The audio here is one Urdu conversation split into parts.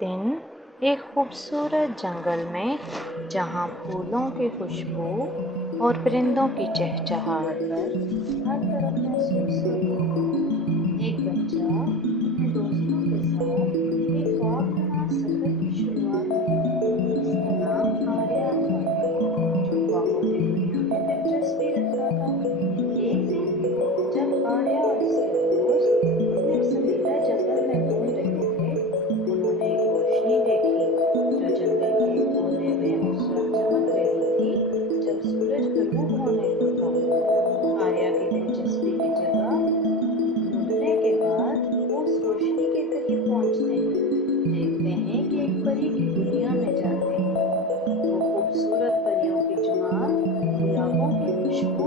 دن ایک خوبصورت جنگل میں، جہاں پھولوں کی خوشبو اور پرندوں کی چہچہاہٹ پر ہر طرف محسوس ہوتی ہے، ایک بچہ اپنے دوستوں کے ساتھ ایک خواب بنا سفر کی شروعات کی، جس کا نام آریہ تھا، جو خوابوں کی دنیا میں دلچسپی رکھتا تھا۔ ایک دن جب آریہ اور اس کے دوست اپنے پسندیدہ جنگل میں گھوم رہے تھے، انہوں نے ایک روشنی دیکھی جو جنگل کے ایک کونے میں اس وقت چمک رہی تھی جب سورج غروب ہونے کو تھا۔ آریہ کی دلچسپی کی جگہ ڈھونڈنے کے بعد وہ اس روشنی کے قریب پہنچتے ہیں، دیکھتے ہیں کہ ایک پری کی دنیا میں جاتے ہیں۔ وہ خوبصورت پریوں کی جماعت، گلابوں کی خوشبو،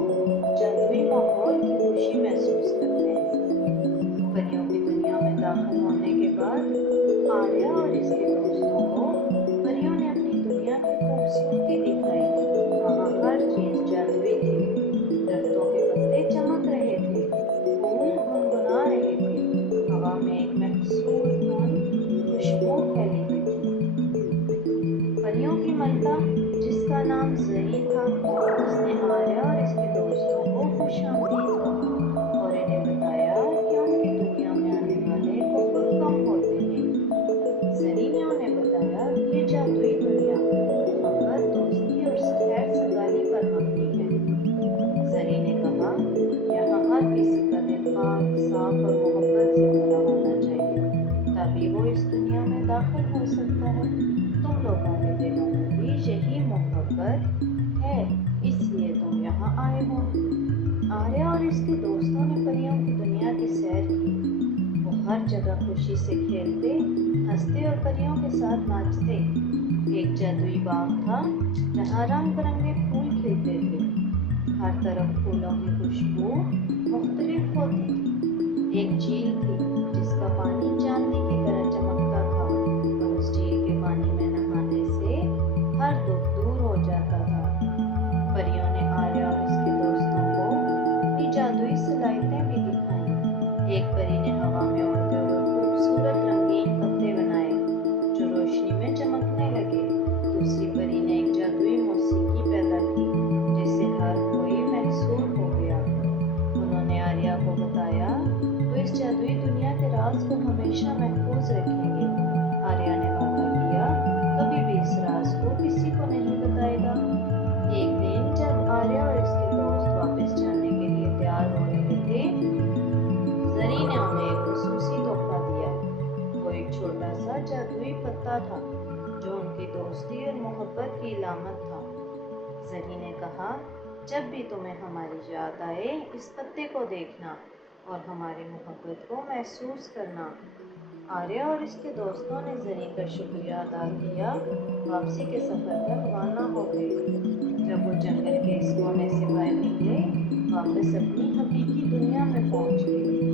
جادوئی ماحول کی خوشی محسوس کرتے ہیں۔ پریوں کی دنیا میں داخل ہونے کے بعد آریہ اور اس کے دوستوں کو پریوں نے اپنی دنیا کی خوبصورتی دکھائی۔ وہاں ہر چیز جادوئی تھی، درختوں کے پتے چمک رہے تھے، پھول گنگنا رہے تھے، ہوا میں ایک محسوس خوشبو پھیلی ہوئی تھی۔ پریوں کی ملکہ، جس کا نام زری تھا، اس نے آریہ اور اس کے دوستوں کو خوش آمدید کہا اور انہیں بتایا کہ ان کی دنیا میں آنے والے بہت کم ہوتے ہیں۔ زری نے انہیں بتایا کہ یہ جادوئی دنیا محبت، دوستی اور خیر سگالی پر مبنی ہے۔ زری نے کہا، یہاں ہر کسی کا دل پاک، صاف اور محبت سے بھرا ہونا چاہیے، تبھی وہ اس دنیا میں داخل ہو سکتا ہے۔ تم لوگوں کے دلوں میں بھی یہی محبت ہے، اس لیے تم یہاں آئے ہو۔ آریہ اور اس کے دوستوں نے پریوں کی دنیا کی سیر کی۔ وہ ہر جگہ خوشی سے کھیلتے، ہنستے اور پریوں کے ساتھ ناچتے۔ ایک جادوئی باغ تھا جہاں رنگ برنگے پھول کھلتے تھے، ہر طرف پھولوں کی خوشبو مختلف ہوتی تھی۔ ایک جھیل تھی جس کا پانی چاندنی کی طرح چمکتا تھا، اور اس جھیل کے پانی میں نہانے سے ہر دکھ دور ہو جاتا تھا۔ پریوں نے آریہ اور اس کے دوستوں کو اپنی جادوئی صلاحیتیں بھی دکھائیں۔ ایک پری نے ہوا میں اڑتے ہوئے خوبصورت رنگین پتے بنائے جو روشنی میں چمکنے لگے۔ دوسری پری نے ایک جادوئی موسیقی پیدا کی جس سے ہر کوئی محصور ہو گیا۔ انہوں نے آریہ کو بتایا، وہ اس جادوئی دنیا کے راز کو ہمیشہ محفوظ رکھیں گے۔ آریہ نے وعدہ کیا، کبھی بھی اس راز کو کسی کو نہیں بتائے گا۔ ایک دن جب آریہ اور اس کے دوست واپس جانے کے لیے تیار ہو رہے تھے، زری نے انہیں ایک خصوصی تحفہ دیا۔ وہ ایک چھوٹا سا جادوئی پتا تھا جو ان کی دوستی اور محبت کی علامت تھا۔ زری نے کہا، جب بھی تمہیں ہماری یاد آئے، اس پتے کو دیکھنا اور ہماری محبت کو محسوس کرنا۔ آریہ اور اس کے دوستوں نے زری کا شکریہ ادا کیا، واپسی کے سفر پر روانہ ہو گئے۔ جب وہ جنگل کے اس کونے سے باہر نکلے، واپس اپنی حقیقی دنیا میں پہنچ گئے۔